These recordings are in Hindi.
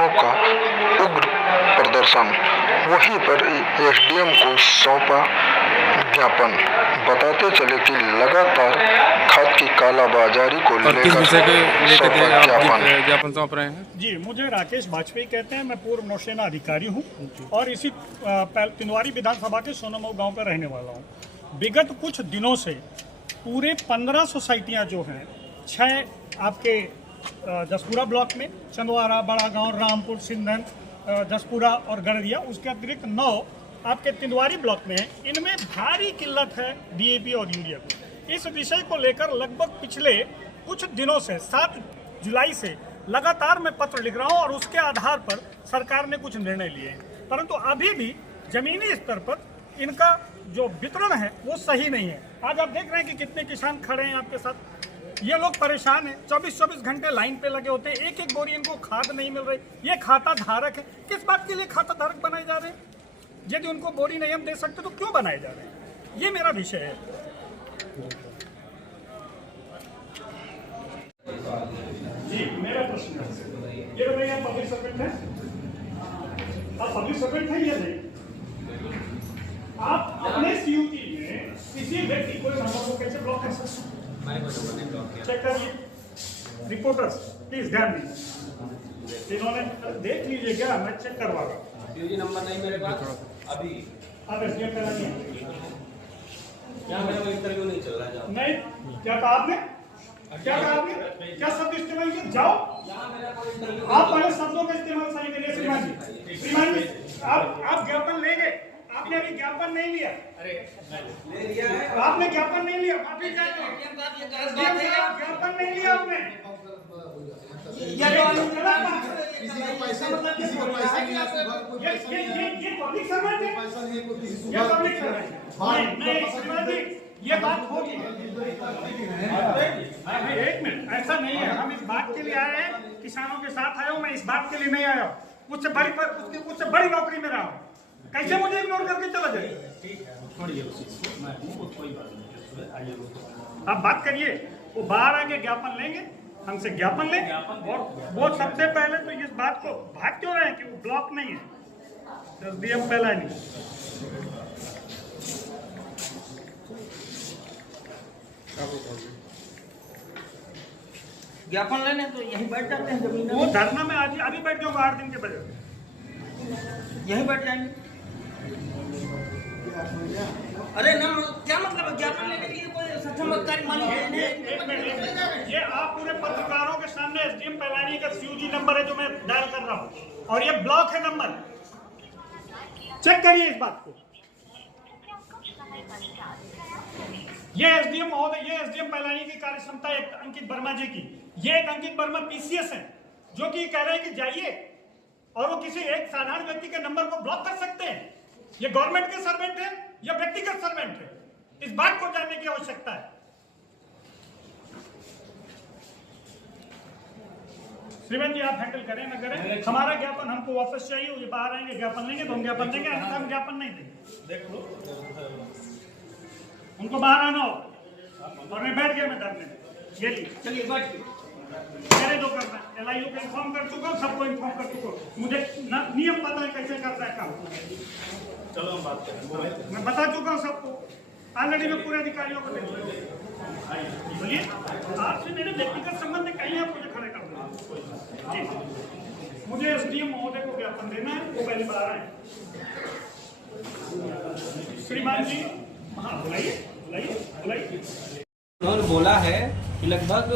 किसानों का उग्र प्रदर्शन। वहीं पर एसडीएम को सौंपा ज्ञापन। बताते चले कि लगातार खाद की कालाबाजारी को लेकर सौंपा ज्ञापन सौंप रहे हैं। जी, मुझे राकेश बाजपेयी कहते हैं। मैं पूर्व नौसेना अधिकारी हूं और इसी तिंदवारी विधानसभा के सोनामऊ गांव का रहने वाला हूं। विगत कुछ दिनों से पूरे 15 सोसाइटियां जो हैं, 6 आपके जसपुरा ब्लॉक में, चंदवारा, बड़ा गांव, रामपुर, सिंधन, जसपुरा और गड़रिया, उसके अतिरिक्त 9 आपके तिंदवारी ब्लॉक में है। इनमें भारी किल्लत है डीएपी और यूरिया की। इस विषय को लेकर लगभग पिछले कुछ दिनों से 7 जुलाई से लगातार मैं पत्र लिख रहा हूं और उसके आधार पर सरकार ने कुछ निर्णय लिए हैं, परंतु अभी भी जमीनी स्तर पर इनका जो वितरण है वो सही नहीं है। आज आप देख रहे हैं कि कितने किसान खड़े हैं आपके साथ। ये लोग परेशान हैं, 24-24 घंटे लाइन पे लगे होते हैं। एक बोरी इनको खाद नहीं मिल रही। ये खाता धारक है। किस बात के लिए खाता धारक बनाए जा रहे हैं? यदि उनको बोरी नहीं हम दे सकते तो क्यों बनाए जा रहे हैं? ये मेरा विषय है। जी, मेरा प्रश्न है, ये बताइए, आप पब्लिक सर्वेंट हैं? आप पब्लिक सर्वेंट हैं या नहीं? आप अपने सीयूटी में किसी व्यक्ति को नंबर को कैसे ब्लॉक कर सकते हैं? चेक करिए। रिपोर्टर्स प्लीज ध्यान दीजिए। इन्होंने देख लीजिए, क्या मैं चेक करवा रहा हूँ। सीयूटी नंबर नहीं मेरे पास अभी। अब एसडीएम का नहीं, यहाँ मेरा इंटरव्यू नहीं चल रहा है। नहीं, क्या कहा आपने? क्या कहा आपने? क्या शब्द इस्तेमाल किया? जाओ, आप पहले शब्दों का इस्तेमाल सही करिए। श्रीमान जी, श्रीमान जी, आप ज्ञापन लेंगे? आपने अभी ज्ञापन नहीं लिया। अरे ले लिया है। आपने ज्ञापन नहीं लिया, माफी चाहते हैं। ज्ञापन नहीं लिया आपने। ये पब्लिक सर्वेंट है। ये पब्लिक सर्वेंट है। नहीं श्रीमान जी, ये बात होगी। एक मिनट, ऐसा नहीं है। हम इस बात के लिए आए हैं, किसानों के साथ आया हूँ। मैं इस बात के लिए नहीं आया हूँ। उससे बड़ी नौकरी में रहा हूँ। कैसे मुझे इग्नोर करके चला जाए? आप बात करिए। वो बाहर आके ज्ञापन लेंगे, हमसे ज्ञापन लें। और वो सबसे पहले तो इस बात को भाग क्यों रहे हैं कि वो ब्लॉक नहीं है। एसडीएम पहला नहीं। ज्ञापन लेने तो यहीं बैठ जाते हैं जमीन। वो धरना में आज अभी बैठ जाऊंगा 8 दिन के बजे, यहीं बैठ जाएंगे। अरे ना, क्या मतलब है? ज्ञापन लेने के लिए कोई सक्षम अधिकारी मालिक है? ये आप पूरे पत्रकारों के सामने एसडीएम पैलानी का सीयूजी नंबर है जो मैं डायल कर रहा हूँ, और ये ब्लॉक है नंबर। चेक करिए इस बात को। ये एसडीएम महोदय, ये एसडीएम पैलानी की कार्य क्षमता एक अंकित वर्मा जी की। ये एक अंकित वर्मा पीसीएस है जो कि कह रहे हैं कि जाइए और वो किसी एक साधारण व्यक्ति के नंबर को ब्लॉक कर सकते हैं। ये गवर्नमेंट के सर्वेंट है या व्यक्तिगत सर्वेंट है? इस बात को जानने की आवश्यकता है। श्रीमान जी, आप हैंडल करें ना करें, हमारा ज्ञापन हमको वापस चाहिए। ये बाहर आएंगे, ज्ञापन लेंगे तो हम ज्ञापन देंगे, अन्यथा हम ज्ञापन नहीं देंगे। देख लो, उनको बाहर आना हो। और मैं बैठ गया, मैं धरने में। ये चलिए बैठ। मेरे जो करना है, एलआईयू को इन्फॉर्म कर चुका हूँ, सबको इन्फॉर्म कर चुका हूँ। मुझे नियम पता है कैसे करना है काम। चलो हम बात करें। मैं बता चुका हूँ सबको। ऑलरेडी मैं पूरे अधिकारियों को दे चुका हूँ। बोलिए, आपसे मेरे व्यक्तिगत संबंध कहीं आप मुझे खड़े कर दो जी। मुझे एसडीएम महोदय को ज्ञापन देना है, वो पहले बाहर आए। श्रीमान जी, हाँ बुलाइए बुलाइए बुलाइए। उन्होंने बोला है कि लगभग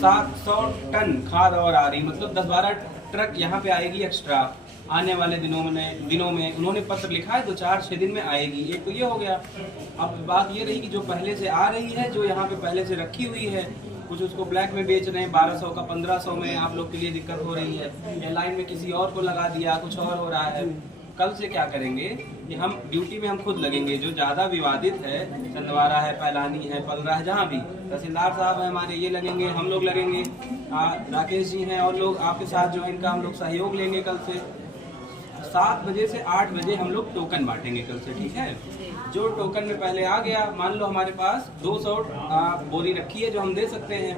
700 टन खाद और आ रही, मतलब 10-12 ट्रक यहाँ पे आएगी एक्स्ट्रा आने वाले दिनों में। उन्होंने पत्र लिखा है 2-4-6 दिन में आएगी। एक तो ये हो गया। अब बात ये रही कि जो पहले से आ रही है, जो यहाँ पे पहले से रखी हुई है, कुछ उसको ब्लैक में बेच रहे हैं 1200 का, 1500 में। आप लोग के लिए दिक्कत हो रही है, या लाइन में किसी और को लगा दिया, कुछ और हो रहा है। कल से क्या करेंगे कि हम ड्यूटी में हम खुद लगेंगे। जो ज़्यादा विवादित है, चंदवारा है, पैलानी है, पलरा है, जहाँ भी तहसीलदार साहब है हमारे, ये लगेंगे, हम लोग लगेंगे, राकेश जी हैं और लोग आपके साथ जो है, इनका हम लोग सहयोग लेंगे। कल से 7 बजे से 8 बजे हम लोग टोकन बांटेंगे कल से, ठीक है। जो टोकन में पहले आ गया, मान लो हमारे पास 200 बोरी रखी है जो हम दे सकते हैं,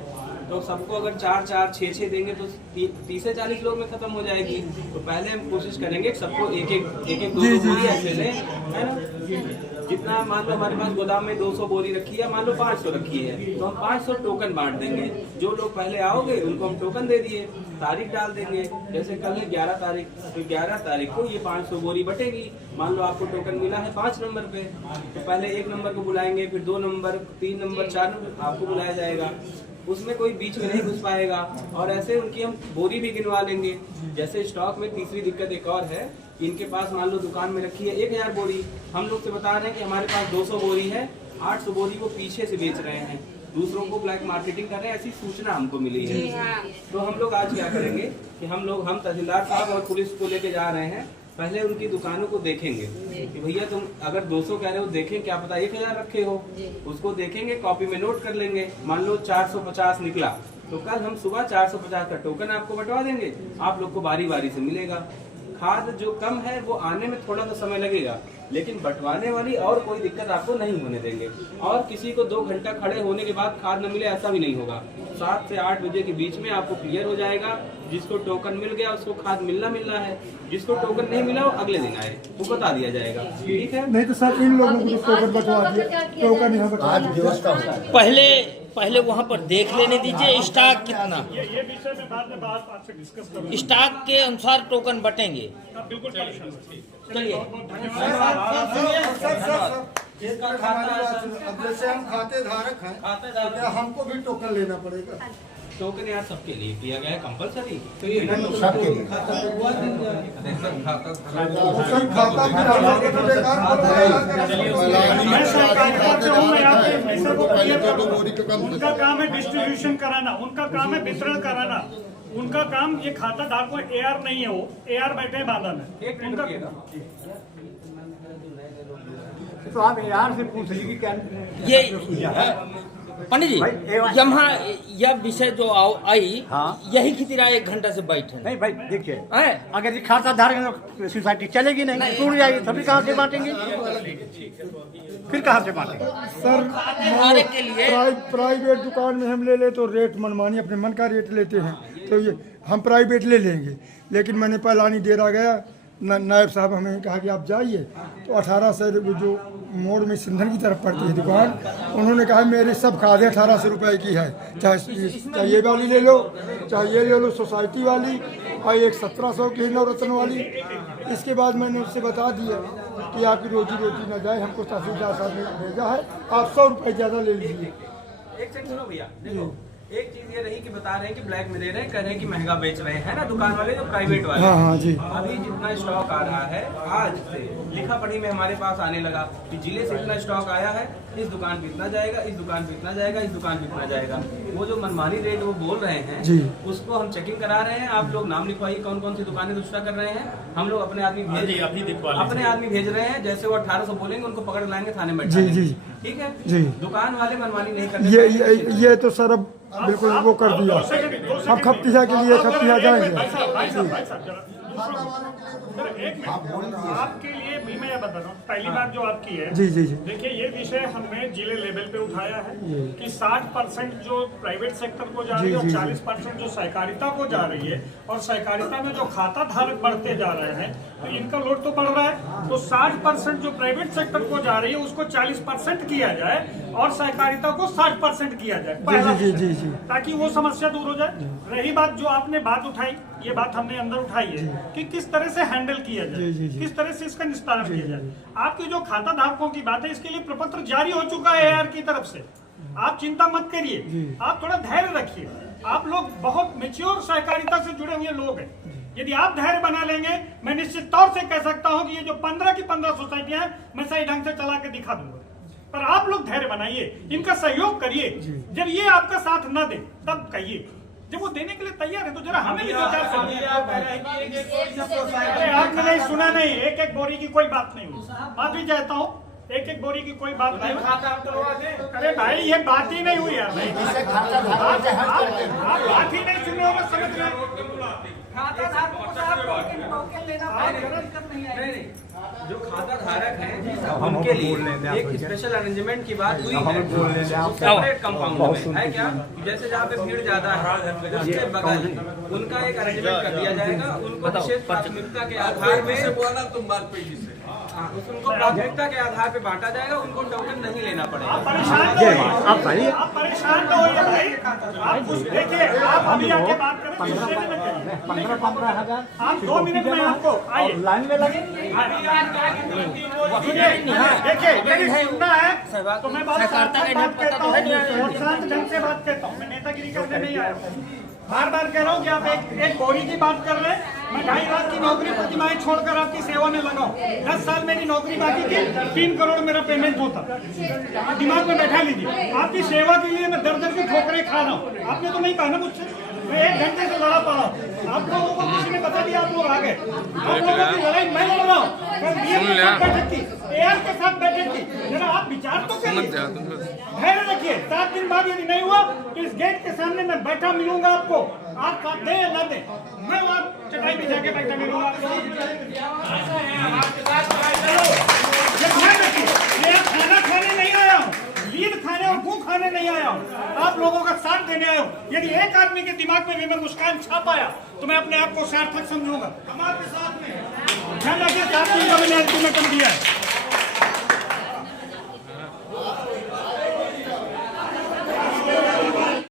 तो सबको अगर 4-4, 6-6 देंगे तो 30 से 40 लोग में खत्म हो जाएगी। तो पहले हम कोशिश करेंगे कि सबको एक एक 2 बोरी ऐसे लें, है ना। जितना मान लो हमारे पास गोदाम में 200 बोरी रखी है, मान लो 500 रखी है, तो हम 500 टोकन बांट देंगे। जो लोग पहले आओगे उनको हम टोकन दे दिए, तारीख डाल देंगे। जैसे कल है 11 तारीख, तो 11 तारीख को ये 500 बोरी बटेगी। मान लो आपको टोकन मिला है 5 नंबर पे, तो पहले 1 नंबर को बुलाएंगे, फिर 2 नंबर, 3 नंबर, 4 नंबर आपको बुलाया जाएगा। उसमें कोई बीच में नहीं घुस पाएगा। और ऐसे उनकी हम बोरी भी गिनवा लेंगे। जैसे स्टॉक में तीसरी दिक्कत एक और है, इनके पास मान लो दुकान में रखी है 1000 बोरी, हम लोग से बता रहे हैं कि हमारे पास 200 बोरी है, 800 बोरी वो पीछे से बेच रहे हैं, दूसरों को ब्लैक मार्केटिंग कर रहे हैं, ऐसी सूचना हमको मिली है। तो हम लोग आज क्या करेंगे कि हम तहसीलदार साहब और पुलिस को लेके जा रहे हैं, पहले उनकी दुकानों को देखेंगे कि भैया तुम अगर 200 कह रहे हो, देखें क्या पता 1000 रखे हो, उसको देखेंगे, कॉपी में नोट कर लेंगे। मान लो 450 निकला, तो कल हम सुबह 450 का टोकन आपको बंटवा देंगे, आप लोग को बारी बारी से मिलेगा। खाद जो कम है वो आने में थोड़ा सा समय लगेगा, लेकिन बंटवाने वाली और कोई दिक्कत आपको नहीं होने देंगे। और किसी को 2 घंटा खड़े होने के बाद खाद न मिले ऐसा भी नहीं होगा। 7 से 8 बजे के बीच में आपको क्लियर हो जाएगा। जिसको टोकन मिल गया उसको खाद मिलना है, जिसको टोकन नहीं मिला वो अगले दिन आए, वो बता दिया जाएगा। ठीक है, नहीं तो सर इन लोगों को टोकन बंटवा दिया, टोकन यहाँ बंटवा दिया। पहले वहाँ पर देख लेने दीजिए स्टॉक कितना, ये विषय में बाद में बात आपसे डिस्कस करूंगा। स्टॉक के अनुसार टोकन बटेंगे। बिल्कुल परेशान नहीं। चलिए जिसका खाता है अब जैसे हम खाते धारक हैं, तो क्या हमको भी टोकन लेना पड़ेगा? टोकन यार सबके लिए किया गया है कंपलसरी। तो ये सबके लिए खाता फिर हम लोग तो बेकार हो रहा मैं सरकार से हूं, मैं आपके ऐसे को क्लियर करूं। उनका काम है डिस्ट्रीब्यूशन कराना, उनका काम है वितरण कराना, उनका काम ये खाता धारकों AR नहीं है, वो AR बैठे हैं बांधा में। उनका तो आप यार से पूछ लीजिए कि क्या ये पंडित जी यहाँ यह विषय जो आई, यही की तरह 1 घंटा से बैठे नहीं भाई देखिए, हैं? अगर ये खाता धारक सोसाइटी चलेगी नहीं, टूट जाएगी, तभी कहाँ से बांटेंगे? फिर कहाँ से बांटेंगे? सर खाने के लिए प्राइवेट दुकान में हम ले ले तो रेट मनमानी अपने मन का रेट लेते हैं, तो ये हम प्राइवेट ले लेंगे। लेकिन मैंने पलानी डेरा गया, नायब साहब हमें कहा कि आप जाइए, तो 1800 जो मोड़ में सिंधन की तरफ पड़ती है दुकान, उन्होंने कहा मेरी सब खादें 1800 रुपये की है, चाहे ये वाली ले लो, चाहे ये ले लो सोसाइटी वाली, और एक 1700 की नवरत्न वाली। इसके बाद मैंने उससे बता दिया कि आपकी रोजी रोटी न जाए, हमको तहसीलदार साहब ने भेजा है, आप 100 रुपये ज़्यादा ले लीजिए। एक सेकंड सुनो भैया, देखो एक चीज ये रही कि बता रहे हैं कि ब्लैक में दे रहे हैं, कह रहे हैं कि महंगा बेच रहे हैं ना दुकान वाले, जो प्राइवेट वाले। हाँ जी। अभी जितना स्टॉक आ रहा है आज से लिखा पढ़ी में हमारे पास आने लगा कि जिले से इतना स्टॉक आया है, इस दुकान पे इतना जाएगा, इस दुकान पे इतना जाएगा, इस दुकान पे इतना जाएगा। वो जो मनमानी रेट वो बोल रहे हैं जी, उसको हम चेकिंग करा रहे हैं। आप लोग नाम लिखवाइए कौन कौन सी दुकानें दूसरा कर रहे हैं। हम लोग अपने आदमी भेज रहे हैं, जैसे वो 1800 बोलेंगे उनको पकड़ लाएंगे थाने में। जी। ठीक है जी। दुकान वाले मनमानी नहीं करते। ये तो सर अब बिल्कुल वो कर दिया, हम खपतिया के लिए खपतिया जाएंगे। आपके लिए भी मैं बता रहा हूँ, पहली बात जो आपकी है, जी। देखिए ये विषय हमने जिले लेवल पे उठाया है कि 60% जो प्राइवेट सेक्टर को जा रही है और 40% जो सहकारिता को जा रही है, और सहकारिता में जो खाता धारक बढ़ते जा रहे हैं तो इनका लोड तो बढ़ रहा है। तो 60% जो प्राइवेट सेक्टर को जा रही है उसको 40% किया जाए और सहकारिता को 60% किया जाए, पहला जी, ताकि वो समस्या दूर हो जाए। रही बात जो आपने बात उठाई, ये बात हमने अंदर उठाई है कि किस तरह से हैंडल किया जाए, किस तरह से इसका निस्तारण किया जाए। आपकी जो खाता धारकों की बात है, इसके लिए प्रपत्र जारी हो चुका है AR की तरफ से, आप चिंता मत करिए, आप थोड़ा धैर्य रखिए। आप लोग बहुत मैच्योर सहकारिता से जुड़े हुए लोग हैं, यदि आप धैर्य बना लेंगे, मैं निश्चित तौर से कह सकता हूं कि ये जो 15 की 15 सोसाइटियां हैं मैं सही ढंग से चला के दिखा दूंगा। पर आप लोग धैर्य बनाइए, इनका सहयोग करिए। जब ये आपका साथ न दे तब कहिए, जब वो देने के लिए तैयार है तो जरा हमें भी दो चार आपने नहीं सुना, नहीं एक एक बोरी की कोई बात नहीं हुई, माफी चाहता हूँ, एक एक बोरी की कोई बात नहीं हुई। अरे भाई ये बात ही नहीं हुई यार, आप बात ही नहीं सुन रहे हो, समझ रहे हो। जो खाता धारक हैं उनके लिए एक स्पेशल अरेंजमेंट की बात हुई है सेपरेट कंपाउंड में है क्या, जैसे जहाँ पे भीड़ ज्यादा है उसके बगल में उनका एक अरेंजमेंट कर दिया जाएगा। उनको विशेष प्राथमिकता के आधार पे उनको प्राथमिकता के आधार पे बांटा जाएगा, उनको टोकन नहीं लेना पड़ेगा। आप परेशान तो होइए भाई, आप कुछ देखिए, आप अभी आके बात करें 15,000 आप 2 मिनट में आपको आइए लाइन में लगे। देखिए यदि सुनना है तो मैं बात कहता हूँ और शांत ढंग से बात कहता हूँ, मैं नेतागिरी करने नहीं आया हूँ। बार बार कह रहा हूँ कि आप एक गोली की बात कर रहे हैं। मैं 2.5 लाख की नौकरी प्रतिमाहें छोड़कर आपकी सेवा में लगाऊं। 10 साल मेरी नौकरी बाकी थी, 3 करोड़ मेरा पेमेंट होता। दिमाग में बैठा लीजिए, आपकी सेवा के लिए मैं दर दर की ठोकरें खा रहा हूँ। आपने तो नहीं कहा ना मुझसे, मैं 1 घंटे से लड़ा पा रहा हूँ। आप लोगों को किसी ने बता दिया, आप लोग आ गए। आप लोगों की लड़ाई मैं लड़ रहा हूँ। बैठक की AR के साथ बैठक की, जरा आप विचार तो करिए, धैर्य रखिए। 7 दिन बाद यदि नहीं हुआ तो इस गेट के सामने मैं बैठा मिलूंगा आपको। आप साथ दें या ना दें, मैं वहाँ चटाई बिछा के बैठा मिलूंगा। मैं खाना खाने नहीं आया हूँ, लीद खाने और गू खाने नहीं आया हूँ, आप लोगों का साथ देने आया हूँ। यदि एक आदमी के दिमाग में भी मैं मुस्कान छा पाया तो मैं अपने आप को सार्थक समझूंगा। हमारे साथ में ध्यान रखिए, 7 दिन का मैंने अल्टीमेटम दिया है।